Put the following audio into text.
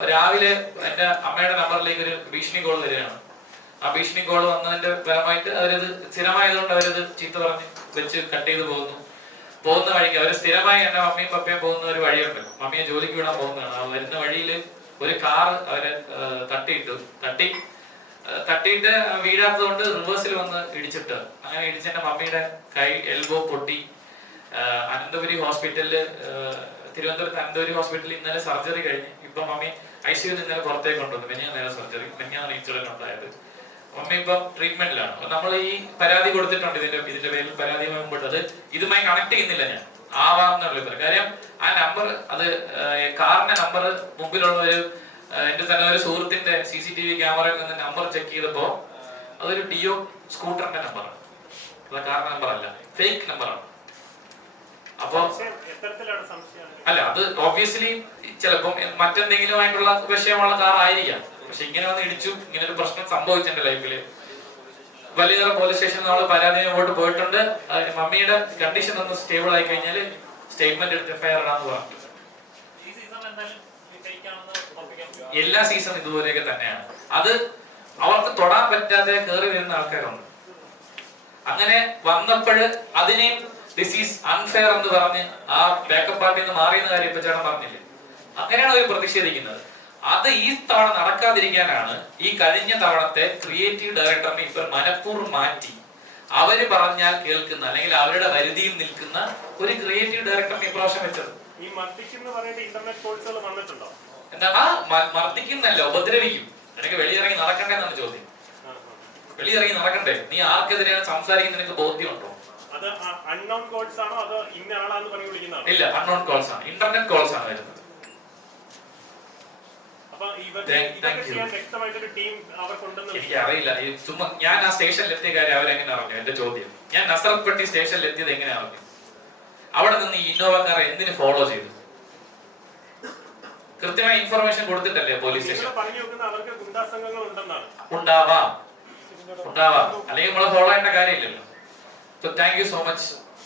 രാവിലെ എന്റെ അമ്മയുടെ നമ്പറിലേക്ക് ഒരു ഭീഷണി കോൾ വരികയാണ്. ആ ഭീഷണി കോൾ വന്നതിന്റെ ഫലമായിട്ട് അവരത് സ്ഥിരമായതുകൊണ്ട് അവരത് ചീത്ത പറഞ്ഞ് വെച്ച് കട്ട് ചെയ്ത് പോകുന്ന വഴിക്ക് അവര് സ്ഥിരമായി എന്റെ മമ്മിയും പപ്പയും പോകുന്ന ഒരു വഴിയുണ്ട്. മമ്മിയെ ജോലിക്ക് വിടാൻ പോകുന്നതാണ്. ആ വരുന്ന വഴിയിൽ ഒരു കാർ അവരെ തട്ടിയിട്ട് വീഴാത്തതുകൊണ്ട് റിവേഴ്സിൽ വന്ന് ഇടിച്ചിട്ട് അങ്ങനെ ഇടിച്ച് എന്റെ മമ്മിയുടെ കൈ എൽബോ പൊട്ടി. അനന്തപുരി ഹോസ്പിറ്റലില് തിരുവനന്തപുരത്ത് അനന്തപുരി ഹോസ്പിറ്റലിൽ ഇന്നലെ സർജറി കഴിഞ്ഞ് ഇപ്പൊ മമ്മി ICU ഇന്നലെ പുറത്തേക്ക് കൊണ്ടുവന്നു. നേരെ സർജറി ഇൻസിഡന്റ് ഉണ്ടായത്. മമ്മി ഇപ്പം ട്രീറ്റ്മെന്റിലാണ്. അപ്പൊ നമ്മൾ ഈ പരാതി കൊടുത്തിട്ടുണ്ട്. ഇതിന്റെ പേരിൽ പരാതി മുമ്പിട്ടത് ഇതുമായി കണക്ട് ചെയ്യുന്നില്ല ഞാൻ ആവാന്നുള്ള കാര്യം. ആ നമ്പർ അത് കാറിന്റെ നമ്പർ മുമ്പിലുള്ള എന്റെ തന്നെ ഒരു സുഹൃത്തിന്റെ CCTV ക്യാമറയിൽ നിന്ന് നമ്പർ ചെക്ക് ചെയ്തപ്പോ അതൊരു ഡിയോ സ്കൂട്ടറിന്റെ നമ്പറാണ്. അത് കാറിന്റെ നമ്പർ അല്ല, ഫേക്ക് നമ്പറാണ്. അപ്പൊ അല്ല, അത് ഓബ്വിയസ്ലി ചിലപ്പം മറ്റെന്തെങ്കിലും ആയിട്ടുള്ള വിഷയമുള്ള കാർ ആയിരിക്കാം. പക്ഷെ ഇങ്ങനെ വന്ന് ഇടിച്ചു, ഇങ്ങനെ ഒരു പ്രശ്നം സംഭവിച്ചു എന്റെ ലൈഫില്. വലിയ പോലീസ് സ്റ്റേഷനിൽ നമ്മൾ പരാതി അങ്ങോട്ട് പോയിട്ടുണ്ട്. മമ്മിയുടെ കണ്ടീഷൻ ഒന്ന് സ്റ്റേബിൾ ആയി കഴിഞ്ഞാൽ സ്റ്റേറ്റ്മെന്റ് എടുത്ത് FIR ഇടാന്ന് പറഞ്ഞു. എല്ലാ സീസണും ഇതുപോലെയൊക്കെ തന്നെയാണ്. അത് അവർക്ക് തൊടാൻ പറ്റാതെ കയറി വരുന്ന ആൾക്കാരുണ്ട്. അങ്ങനെ വന്നപ്പോൾ അതിനെ ഡിസീസ് അൺഫെയർ എന്ന് പറഞ്ഞ് ആ ബാക്കപ്പ് പാർട്ടിയിൽ നിന്ന് മാറിയെന്ന കാര്യം ഇപ്പൊ ചേട്ടൻ പറഞ്ഞില്ലേ. അങ്ങനെയാണ് അവർ പ്രതിഷേധിക്കുന്നത്. അത് ഈ തവണ നടക്കാതിരിക്കാനാണ് ഈ കഴിഞ്ഞ തവണത്തെ ക്രിയേറ്റീവ് ഡയറക്ടറിനെ ഇവർ മനഃപൂർവ്വം മാറ്റി അവര് പറഞ്ഞാൽ കേൾക്കുന്ന അല്ലെങ്കിൽ അവരുടെ പരിധിയിൽ നിൽക്കുന്ന ഒരു ക്രിയേറ്റീവ് ഡയറക്ടറിനെ ഇപ്രാവശ്യം വെച്ചത്. എന്താണ് മർദ്ദിക്കുന്നല്ല, ഉപദ്രവിക്കും. നിനക്ക് വെളിയിറങ്ങി നടക്കണ്ടേന്നാണ് ചോദ്യം. വെളിയിറങ്ങി നടക്കണ്ടേ? നീ ആർക്കെതിരെയാണ് സംസാരിക്കുന്നത് നിനക്ക് ബോധ്യമുണ്ടോ? ഇല്ല, അൺനോൺ കോൾസ് ആണ്, ഇന്റർനെറ്റ് കോൾസ് ആണ് വരുന്നത്. എനിക്ക് അറിയില്ല, ചുമ്മാ ഞാൻ ആ സ്റ്റേഷനിൽ എത്തിയ കാര്യം അവരെങ്ങനെ അറിഞ്ഞു? എന്റെ ചോദ്യം, ഞാൻ നസറത്പട്ടി സ്റ്റേഷനിൽ എത്തിയത് എങ്ങനെ അറിഞ്ഞു? അവിടെ നിന്ന് ഈ ഇന്നോവക്കാരെ എന്തിനു ഫോളോ ചെയ്തു? കൃത്യമായ ഇൻഫർമേഷൻ കൊടുത്തിട്ടല്ലേ പോലീസ് സ്റ്റേഷൻ? ഉണ്ടാവാം, അല്ലെങ്കിൽ നമ്മളെ ഫോളോ ചെയ്യേണ്ട കാര്യമില്ലല്ലോ. So thank you so much.